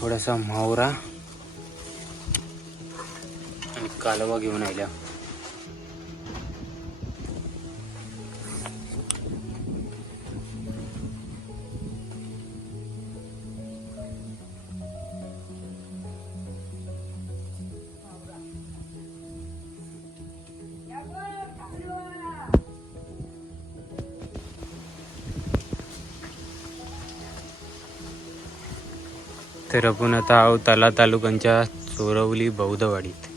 थोडासा मावरा आणि कालवा घेऊन आल्या तर आपण आता आहोत ताला तालुक्यांच्या चोरवली बौद्धवाडीत.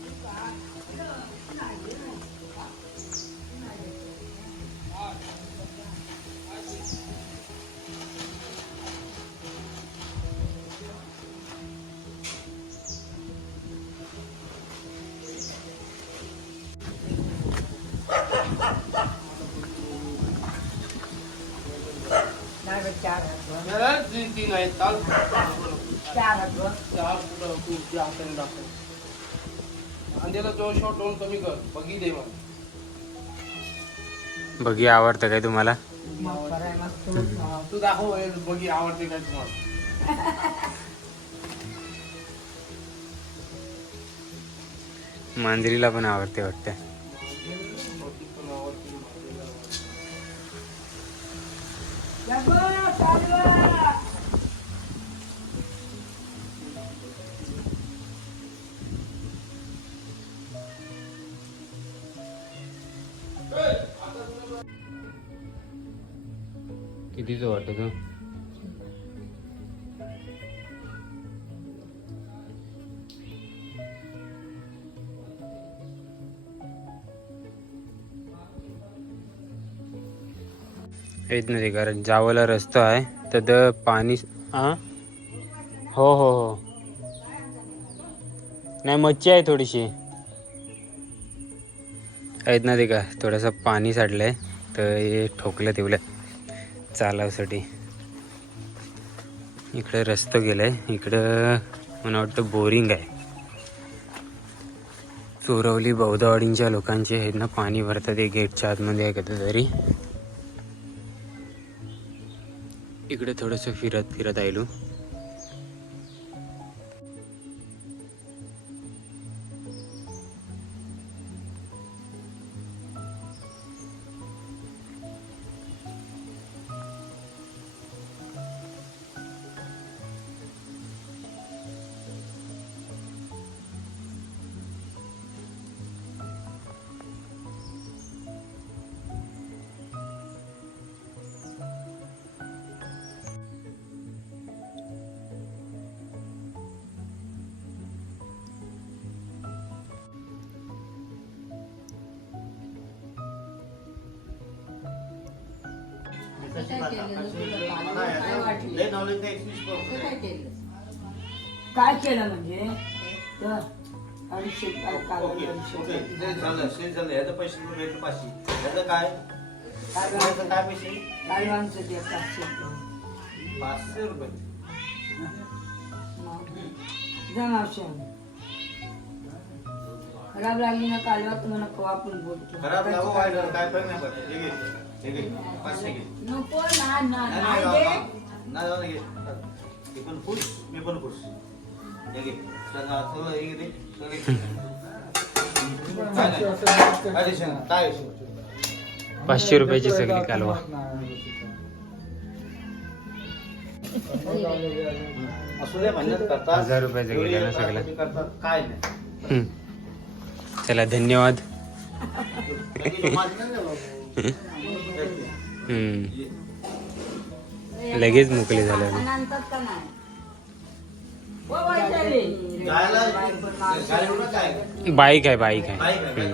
तीन आहेत ताल चार कुठं खुर्ची हाताने दाखव कांद्याला शॉट कमी कर बघी दे मला बघी आवडतं काय तुम्हाला तू दाखव हे बघी आवडते काय तुम्हाला? मांजरीला पण आवडते वाटतं. कितीच वाटतं तू येत नाही कारण जावला रस्ता आहे तर पाणी हा हो हो हो. नाही मच्छी आहे थोडीशी. आहेत ना ते का थोडंसं पाणी साठलंय तर हे ठोकलं तेवढं चालावसाठी. इकडे रस्तो गेलाय. इकडं मला वाटतं बोरिंग आहे. चोरवली बौद्धवाडींच्या लोकांचे आहेत ना पाणी भरतात ते गेटच्या आतमध्ये आहे कधी तरी इकडे थोडंसं फिरत फिरत आयलो. काय केलं? म्हणजे? अडीचशे काय अडीचशे झालं याचं पैसे भेटलं पाचशे. याचं काय? काय काय पैसे? काय पाचशे रुपये. पाचशे रुपये. मग? जा मावशी खराब लागली ना कालवा तुम्हाला पण बोलतो. खराब लागो वाईट झालं, काय फरक पाचशे घे नको ना ना नाही, नाही नाही, दे. नाही, नाही, नाही, घे. पण खुश मी पण खुश घे सगळं थोडं हे घे ते, सगळं घे. काय नाही. काय देशील? काय देशील? पाचशे रुपयाची सगळी कालवा असू दे मेहनत करतात हजार रुपयाचं गेलं ना सगळं. तुम्ही करतात काय नाही हम्म. चला धन्यवाद लगेच माझं नाही बाबा. लगेच मोकळी झाल्या बाईक आहे बाईक आहे.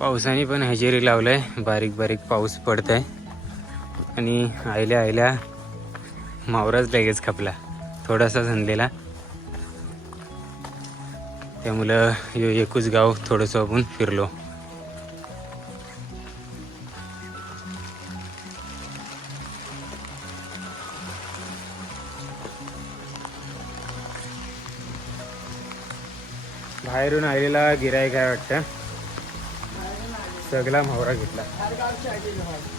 पावसाने पण हजेरी लावलंय. बारीक बारीक पाऊस पडत आहे आणि आयल्या आयल्या मावराच लगेच खपला. थोडासा झंजलेला त्यामुळं यो एकूच गाव थोडंसं आपण फिरलो बाहेरून आलेला गिरायक आहे वाटतं सगळा मावरा घेतला.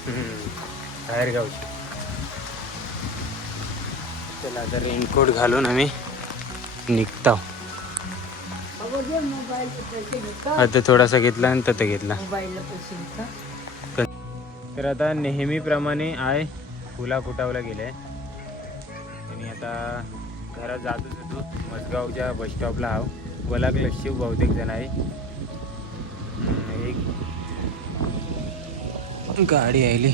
हम्म. बाहेरगावची चला आता रेनकोट घालून आम्ही निघतो. आता थोडासा घेतला आणि तत घेतला. तर आता नेहमीप्रमाणे आय फुला फुटावला गेले. आणि आता घरात जातच होतो. मसगावच्या बस स्टॉपला आहो. वलाग लक्ष्य बहुतेक जण आहे. एक गाडी आली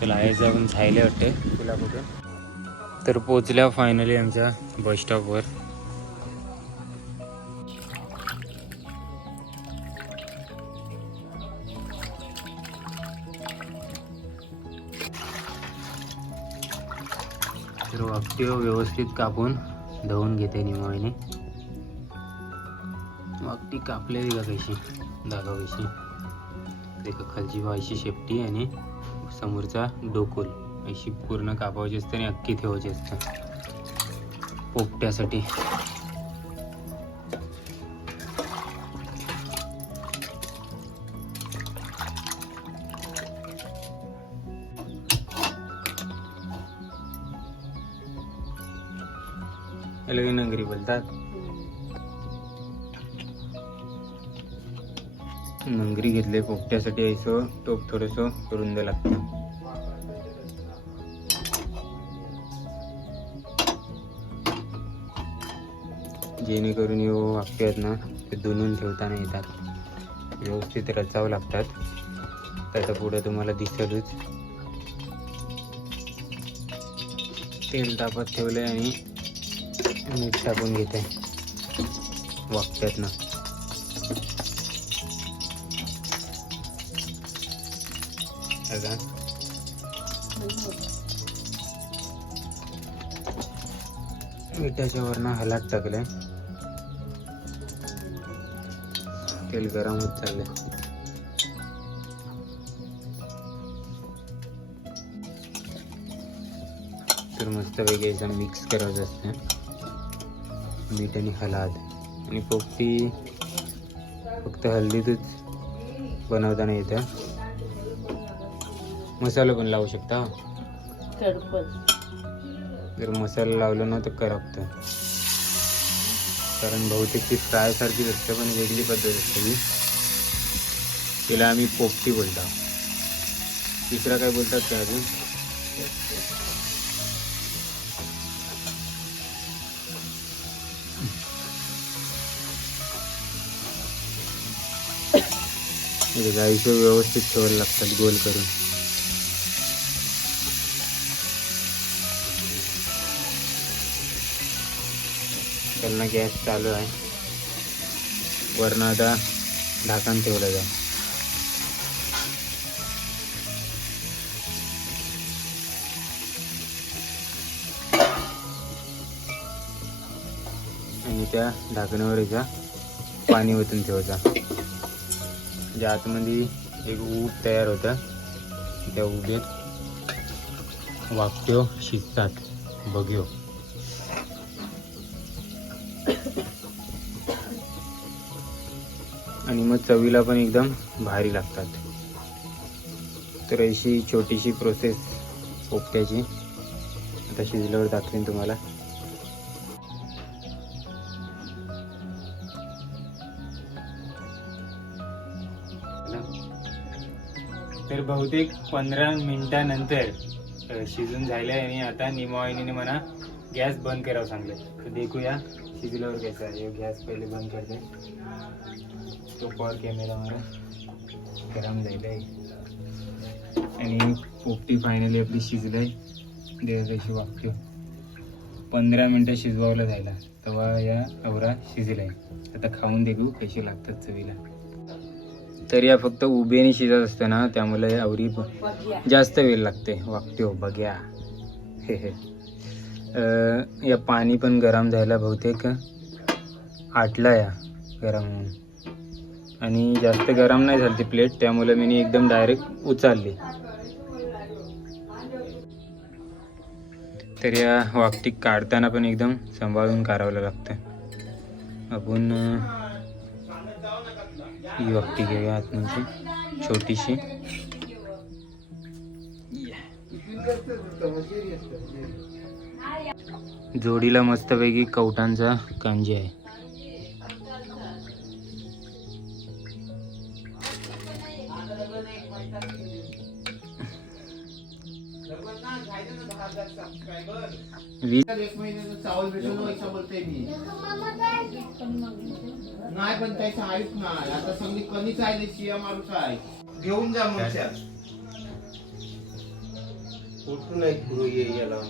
चला आहे जाऊन झायले वाटते फुला फुटून. तर पोचल्या फायनली आमच्या बस स्टॉपवर तर वाक्य व्यवस्थित कापून धुवून घेते निमाईने वाकटी कापलेली का कशी धागा कशी. खालची व्हायची शेपटी आणि समोरचा डोकोल. अशी पूर्ण कापायची असते आणि अक्की ठेवायची असते. पोपट्यासाठी. याला नगरी बोलतात. नंगरी घेतले पोपट्यासाठी यायचं टोप थोडस रुंद लागतं. जेणेकरून यो वाक्य आहेत ना ते धुणून ठेवताना येतात. व्यवस्थित रचावं लागतात. त्याच्या पुढे तुम्हाला दिसेलच. तेल तापत ठेवलं आहे आणि मीठ टाकून घेते. वाक्यात ना. मिठाच्या वरनं हलात आहे तेल गरम होत चाललंय तर मस्त वेगळे मिक्स करायचं असतं मीठ आणि हलाद आणि पोपटी फक्त हल्दीतच बनवताना येतं मसाला पण लावू शकता जर मसाला लावला ना तर करपतं कारण बहुतेक ती फ्रायसारखीच असते पण वेगळी पद्धत असते ही. तिला आम्ही पोपटी बोलतो. तिसरा काय बोलतात का अजून? गाईचं व्यवस्थित ठेवायला लागतात गोल करून. त्यांना गॅस चालू आहे. वरनं आता ढाकण ठेवलं जाय आणि त्या ढाकण्यावर याचा पाणी ओतून ठेवायचा. म्हणजे आतमध्ये एक ऊब तयार होता. त्या उभेत वाक्यो शिजतात. बघ्यो. आणि मग चवीला पण एकदम भारी लागतात. तर अशी छोटीशी प्रोसेस पोपट्याची आता शिजल्यावर दाखवेन तुम्हाला. तर बहुतेक पंधरा मिनिटानंतर शिजून झाले आणि आता निमावाहिनीने म्हणा गॅस बंद करावं सांगले तर देखूया शिजल्यावर कसा आहे. गॅस पहिले बंद करते. टोपावर कॅमेरा मारा गरम झालेला आहे आणि पोपटी फायनली आपली शिजलाय. देवाची वाक्य. पंधरा मिनटं शिजवावलं जायला. तेव्हा या आवरा शिजलाय. आता खाऊन देखू कशी लागतात चवीला. तर या फक्त उभेने शिजत असतं ना त्यामुळे आवरी जास्त वेळ लागते. वागते बघ्या. हे हे. या पाणी पण गरम झायला बहुतेक. आटला या गरम होऊन. आणि जास्त गरम नाही झाली ती प्लेट त्यामुळे मी एकदम डायरेक्ट उचलली. तर या वाकटीक काढताना पण एकदम सांभाळून काढावं लागतं. आपण ही व्यक्ती घेऊया म्हणजे छोटीशी. जोडीला मस्तपैकी कवटांचा कांजी आहे. वीस एक महिन्याचं चावल भेटून पैसा बोलते मी. नाही पण त्याचं आहेच नाही. आता समजी कणीच आहे शिया मारूच आहे घेऊन जा मग. कुठून नाही गुरु ये याला